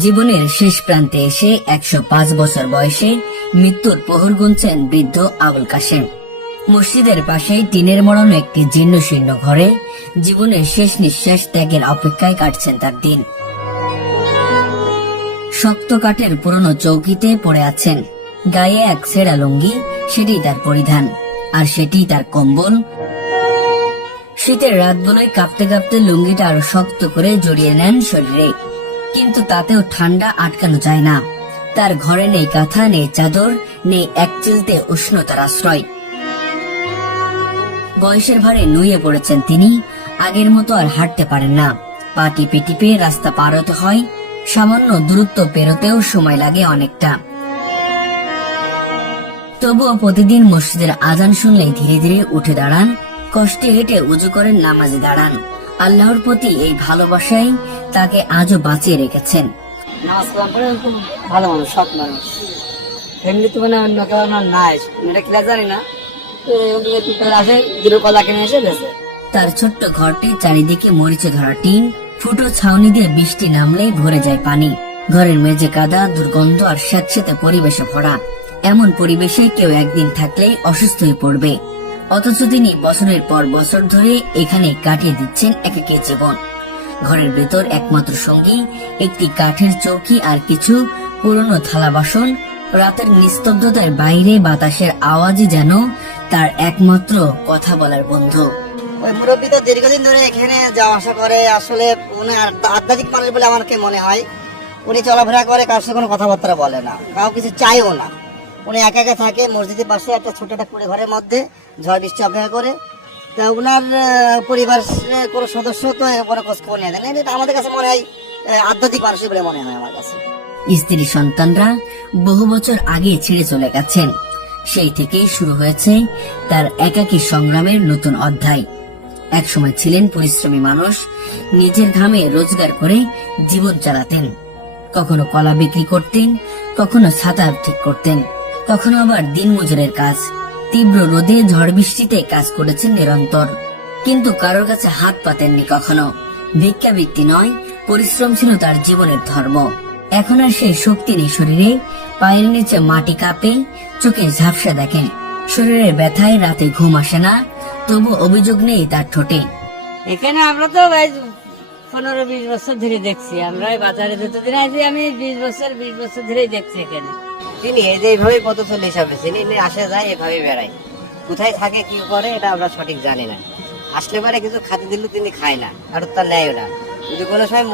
জীবনের শেষ প্রান্তে এসে ১০৫ বছর বয়সে মৃত্যুর প্রহর গুনছেন বৃদ্ধ আবুল কাশেম। মসজিদের পাশেই টিনের মোড়ানো একটি জীর্ণ শীর্ণ ঘরে জীবনের শেষ নিঃশ্বাস ত্যাগের অপেক্ষায় কাটছেন তার দিন। শক্ত কাঠের পুরনো চৌকিতে পড়ে আছেন, গায়ে এক ছেঁড়া লুঙ্গি, সেটি তার পরিধান, আর সেটি তার কম্বল। শীতের রাতগুলোয় কাঁপতে কাঁপতে লুঙ্গিটা আরো শক্ত করে জড়িয়ে নেন শরীরে, কিন্তু তাতেও ঠান্ডা আটকানো যায় না। তার ঘরে নেই কাঁথা, নেই চাদর, নেই এক চিলতে উষ্ণতার আশ্রয়। বয়সের ভারে নুয়ে পড়েছেন তিনি, আগের মতো আর হাঁটতে পারেন না। পা টিপে টিপে রাস্তা পার হতে হয়, সামান্য দূরত্ব পেরোতেও সময় লাগে অনেকটা। তবুও প্রতিদিন মসজিদের আজান শুনলেই ধীরে ধীরে উঠে দাঁড়ান, কষ্টে হেঁটে উজু করেন, নামাজে দাঁড়ান। আল্লাহর প্রতি এই ভালোবাসাই তাকে আজও বাঁচিয়ে রেখেছেন। নামাজ কালাম পড়ে খুব ভালো মানুষ, সৎ মানুষ। ফ্যামিলি তো মানে অন্য কেউ আমার নাই, এটা কিনা জানি না। আসে দুটো কলা কিনে এসে গেছে। তার ছোট্ট ঘরটি চারিদিকে মরিচে ধরা টিন, ফুটো ছাউনি দিয়ে বৃষ্টি নামলেই ভরে যায় পানি। ঘরের মেঝে কাদা, দুর্গন্ধ আর স্যাঁতস্যাঁতে পরিবেশে ভরা। এমন পরিবেশে কেউ একদিন থাকলেই অসুস্থ হয়ে পড়বে, অথচ তিনি বছরের পর বছর ধরে এখানে কাটিয়ে দিচ্ছেন একাকী জীবন। ঘরের ভেতর একমাত্র সঙ্গী একটি কাঠের চৌকি আর কিছু পুরনো থালা বাসন। রাতের নিস্তব্ধতার বাইরে বাতাসের আওয়াজই যেন তার একমাত্র কথা বলার বন্ধু। ওই মুরব্বী তো দীর্ঘদিন ধরে এখানে যাওয়া আসা করে। আসলে উনি আধ্যাত্মিক মানুষ বলে আমাকে মনে হয়। উনি চলাফেরা করে, কার সাথে কোনো কথাবার্তা বলে না, কাউ কিছু চাইও না। উনি একা একা থাকে মসজিদের পাশে একটা ছোট একটা কুড়ে ঘরের মধ্যে, ঝড় বৃষ্টি অপেক্ষা করে। তা উনার পরিবার কোনো সদস্য তো কোনো খোঁজ খবর নিয়ে দেন। এটা আমাদের কাছে মনে হয় আধ্যাত্মিক মানুষ বলে মনে হয় আমার কাছে। স্ত্রী সন্তানরা বহু বছর আগে ছেড়ে চলে গেছেন। সেই থেকেই শুরু হয়েছে তার একাকী সংগ্রামের নতুন অধ্যায়। একসময় ছিলেন পরিশ্রমী মানুষ, নিজের ঘামে রোজগার করে জীবন চালাতেন। কখনো কলা বিক্রি করতেন, কখনো ছাতা ঠিক করতেন, কখনো আবার দিনমজুরের কাজ। তীব্র রোদে ঝড় বৃষ্টিতে কাজ করেছেন নিরন্তর, কিন্তু কারোর কাছে হাত পাতেননি কখনো। ভিক্ষাবৃত্তি নয়, পরিশ্রম ছিল তার জীবনের ধর্ম। এখন আর সেই শক্তি নেই শরীরে, পায়ের নিচে মাটি কাঁপে, চোখে ঝাপসা দেখেন, শরীরের ব্যথায় রাতে ঘুম আসে না, তবু অভিযোগ নেই তার ঠোঁটে। এখানে আমরা তো 15-20 বছর ধরে দেখছি। আমরা বাজারে যতদিন আছি, আমি 20 বছর ধরেই দেখছি এখানে। তিনি এইভাবে পথ চলে হিসাবে চিনি, আসে যায় এভাবে বেড়ায়। কোথায় থাকে কি করে এটা আমরা সঠিক জানি না। আসলে পরে কিছু খাতে দিলেও তিনি খায় না, আর তার নেয়ও না। যদি কোনো সময়